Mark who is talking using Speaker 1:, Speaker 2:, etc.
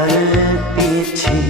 Speaker 1: 하늘빛이